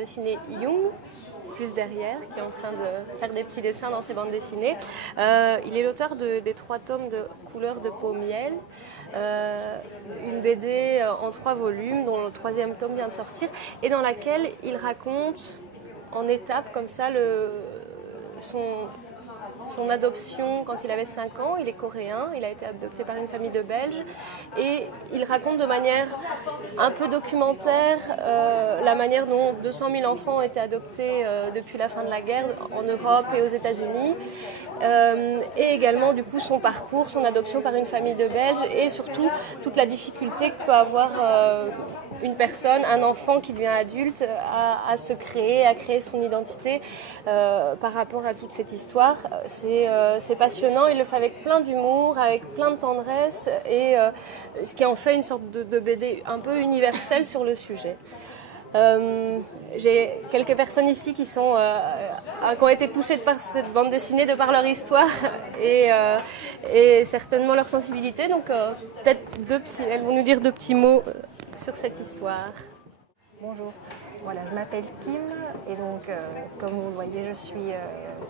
dessinée Jung, juste derrière, qui est en train de faire des petits dessins dans ses bandes dessinées. Il est l'auteur des 3 tomes de Couleur de peau miel, une BD en 3 volumes, dont le 3e tome vient de sortir, et dans laquelle il raconte en étapes comme ça son adoption quand il avait 5 ans. Il est coréen, il a été adopté par une famille de Belges et il raconte de manière un peu documentaire la manière dont 200 000 enfants ont été adoptés depuis la fin de la guerre en Europe et aux États-Unis. Et également du coup son parcours, son adoption par une famille de Belges et surtout toute la difficulté que peut avoir une personne, un enfant qui devient adulte à se créer, à créer son identité par rapport à toute cette histoire. C'est passionnant, il le fait avec plein d'humour, avec plein de tendresse et ce qui en fait une sorte de BD un peu universelle sur le sujet. J'ai quelques personnes ici qui ont été touchées par cette bande dessinée de par leur histoire et certainement leur sensibilité. Donc peut-être elles vont nous dire 2 petits mots sur cette histoire. Bonjour, voilà, je m'appelle Kim et donc comme vous le voyez je suis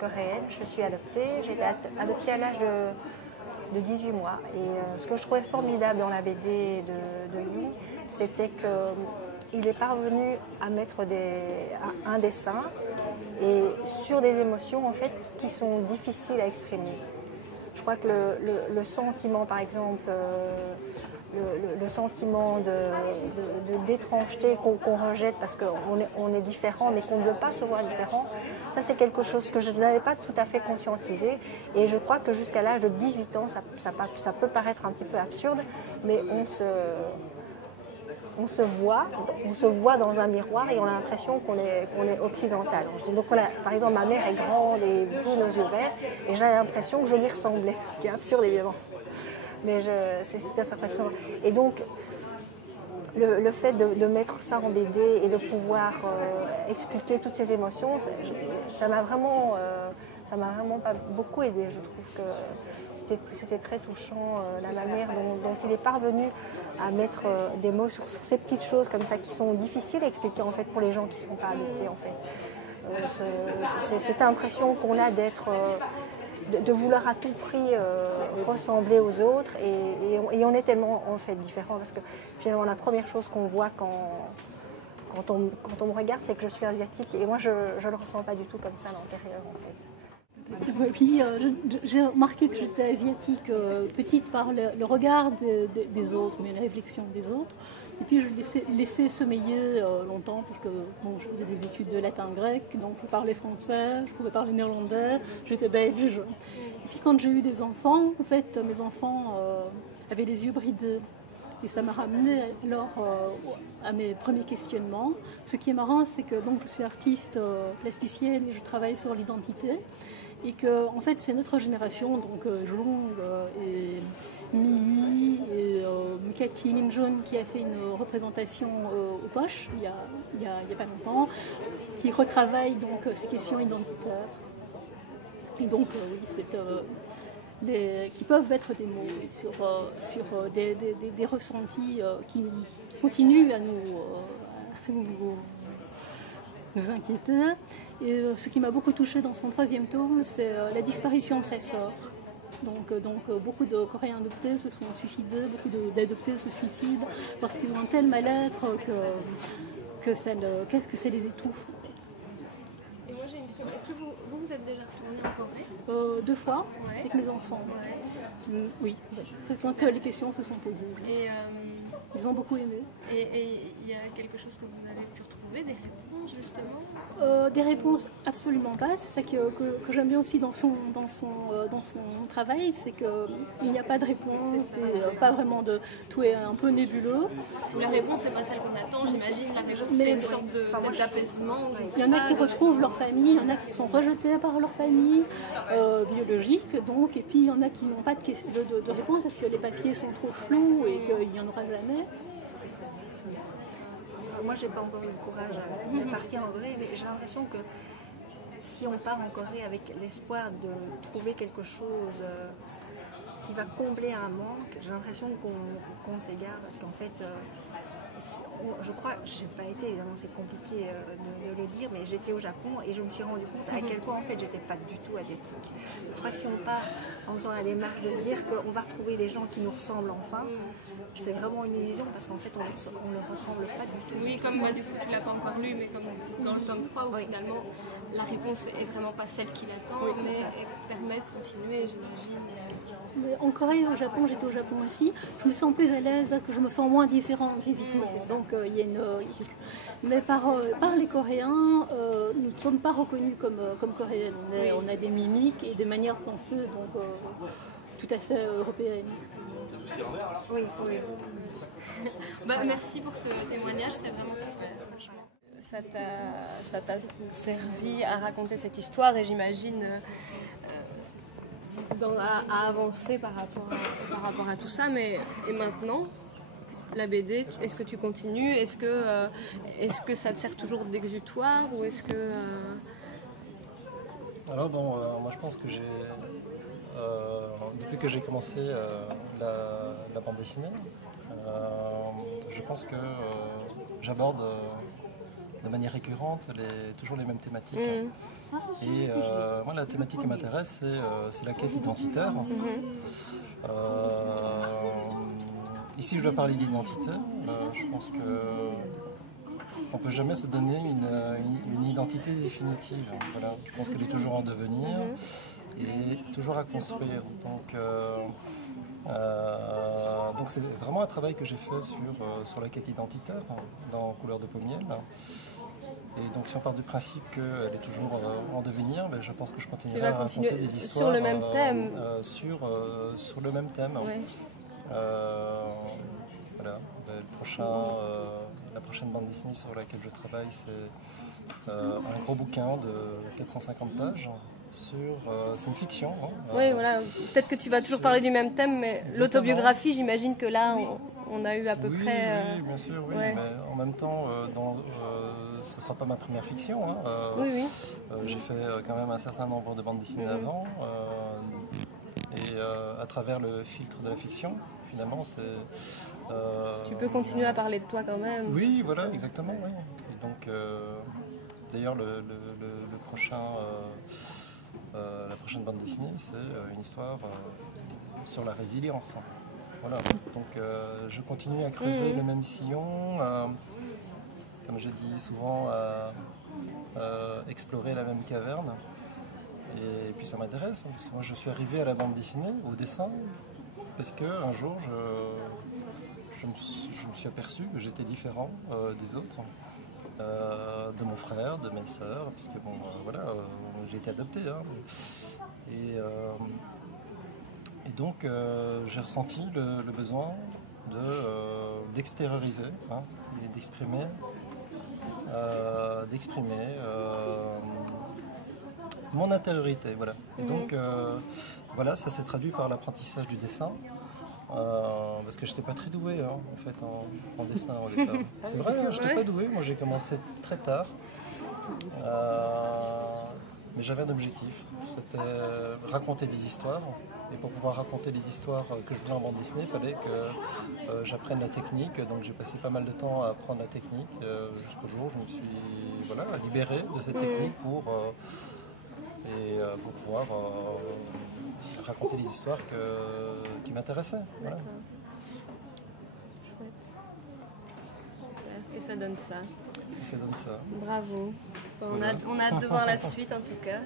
coréenne, je suis adoptée, j'ai été adoptée à l'âge de 18 mois et ce que je trouvais formidable dans la BD de Jung, c'était qu'il est parvenu à mettre un dessin et sur des émotions en fait qui sont difficiles à exprimer. Je crois que le sentiment par exemple, le sentiment d'étrangeté qu'on rejette parce qu'on est différent mais qu'on ne veut pas se voir différent, ça c'est quelque chose que je n'avais pas tout à fait conscientisé et je crois que jusqu'à l'âge de 18 ans, ça peut paraître un petit peu absurde, mais on se voit dans un miroir et on a l'impression qu'on est occidental. Donc par exemple, ma mère est grande et brune aux yeux verts et j'ai l'impression que je lui ressemblais, ce qui est absurde évidemment. Mais c'est cette impression. Et donc, le fait de mettre ça en BD et de pouvoir expliquer toutes ces émotions, ça m'a vraiment pas beaucoup aidé. Je trouve que c'était très touchant la manière dont il est parvenu à mettre des mots sur ces petites choses comme ça qui sont difficiles à expliquer en fait pour les gens qui ne sont pas adoptés en fait. Cette impression qu'on a de vouloir à tout prix ressembler aux autres et on est tellement en fait différents parce que finalement la première chose qu'on voit quand on me regarde c'est que je suis asiatique et moi je le ressens pas du tout comme ça à l'intérieur en fait. Et puis j'ai remarqué que j'étais asiatique petite par le regard des autres, mais les réflexions des autres. Et puis je laissais sommeiller longtemps, puisque bon, je faisais des études de latin-grec, donc je parlais français, je pouvais parler néerlandais, j'étais belge. Et puis quand j'ai eu des enfants, en fait, mes enfants avaient les yeux bridés. Et ça m'a ramené alors à mes premiers questionnements. Ce qui est marrant, c'est que donc, je suis artiste plasticienne et je travaille sur l'identité. Et que en fait, c'est notre génération, donc Jung et Mi et Cathy Minjon qui a fait une représentation aux poches il y a pas longtemps, qui retravaille donc ces questions identitaires. Et donc oui, qui peuvent être des mots sur des ressentis qui continuent à nous inquiéter. Et ce qui m'a beaucoup touchée dans son 3e tome, c'est la disparition de sa sœur. Donc beaucoup de Coréens adoptés se sont suicidés, beaucoup d'adoptés se suicident parce qu'ils ont un tel mal-être que ça les étouffe. Et moi j'ai une question, est-ce que vous êtes déjà retourné en Corée 2 fois avec mes enfants. Ouais. Oui, quand les questions se sont posées. Et ils ont beaucoup aimé. Et il y a quelque chose que vous avez pu retrouver, des réponses justement Des réponses absolument pas. C'est ça que j'aime bien aussi dans son travail, c'est qu'il n'y a pas de réponse, pas vraiment de tout est un peu nébuleux. La réponse n'est pas celle qu'on attend, j'imagine. La réponse c'est une sorte d'apaisement. Il y en a qui retrouvent leur famille, il y en a qui sont rejetés par leur famille biologique, donc, et puis il y en a qui n'ont pas de réponse parce que les papiers sont trop flous et qu'il n'y en aura jamais. Moi, j'ai pas encore eu le courage de partir en Corée, mais j'ai l'impression que si on part en Corée avec l'espoir de trouver quelque chose qui va combler un manque, j'ai l'impression qu'on s'égare parce qu'en fait, Je crois, je n'ai pas été, évidemment c'est compliqué de le dire, mais j'étais au Japon et je me suis rendu compte à quel point en fait j'étais pas du tout asiatique. Je crois que si on part en faisant la démarche de se dire qu'on va retrouver des gens qui nous ressemblent enfin, c'est vraiment une illusion parce qu'en fait on ne ressemble pas du tout. Oui, comme du coup tu ne l'as pas encore lu, mais comme dans le tome 3 où finalement la réponse est vraiment pas celle qu'il attend, mais elle permet de continuer, j'imagine. En Corée et au Japon, j'étais au Japon aussi, je me sens plus à l'aise parce que je me sens moins différente physiquement. Donc il y a mais par les Coréens, nous ne sommes pas reconnus comme Coréennes. On a des mimiques et des manières de penser donc, tout à fait européennes. Oui. Merci pour ce témoignage, c'est vraiment super. Ça t'a servi à raconter cette histoire et j'imagine à avancer par rapport à tout ça. Et maintenant, la BD, est-ce que tu continues? Est-ce que ça te sert toujours d'exutoire ou est-ce que... Alors moi je pense que depuis que j'ai commencé la bande dessinée, je pense que j'aborde de manière récurrente toujours les mêmes thématiques. Et moi la thématique qui m'intéresse c'est la quête identitaire. Ici je dois parler d'identité. Je pense qu'on ne peut jamais se donner une identité définitive. Voilà, je pense qu'elle est toujours en devenir et toujours à construire. Donc c'est vraiment un travail que j'ai fait sur la quête identitaire dans Couleur de Pommier. Et donc si on part du principe qu'elle est toujours en devenir, je pense que je continuerai à raconter des histoires sur le même thème. Sur le même thème. Ouais. Voilà. La prochaine bande dessinée sur laquelle je travaille, c'est un gros bouquin de 450 pages. C'est une fiction. Oui, voilà. Peut-être que tu vas toujours parler du même thème, mais l'autobiographie, j'imagine que là, on a eu à peu près... Oui, bien sûr, oui. Mais en même temps, ce ne sera pas ma première fiction. Oui. J'ai fait quand même un certain nombre de bandes dessinées avant. Et à travers le filtre de la fiction, finalement, c'est... Tu peux continuer à parler de toi quand même. Oui, voilà, exactement. Oui. Et donc, d'ailleurs, le prochain... la prochaine bande dessinée, c'est une histoire sur la résilience. Voilà. Donc je continue à creuser le même sillon, comme je dis souvent, à explorer la même caverne. Et puis ça m'intéresse, parce que moi je suis arrivé à la bande dessinée, au dessin, parce qu'un jour je me suis aperçu que j'étais différent des autres. De mon frère, de mes sœurs, puisque j'ai été adopté. Et donc j'ai ressenti le besoin d'extérioriser et d'exprimer mon intériorité. Voilà. Et donc ça s'est traduit par l'apprentissage du dessin. Parce que je n'étais pas très doué en fait en dessin au départ. C'est vrai, je n'étais pas doué, moi j'ai commencé très tard. Mais j'avais un objectif, c'était raconter des histoires. Et pour pouvoir raconter les histoires que je voulais en bande dessinée, il fallait que j'apprenne la technique. Donc j'ai passé pas mal de temps à apprendre la technique jusqu'au jour où je me suis libéré de cette technique pour pouvoir raconter les histoires qui m'intéressaient. Voilà. Chouette. Super. Et ça donne ça. Et ça donne ça. Bravo. On a hâte de voir la suite en tout cas.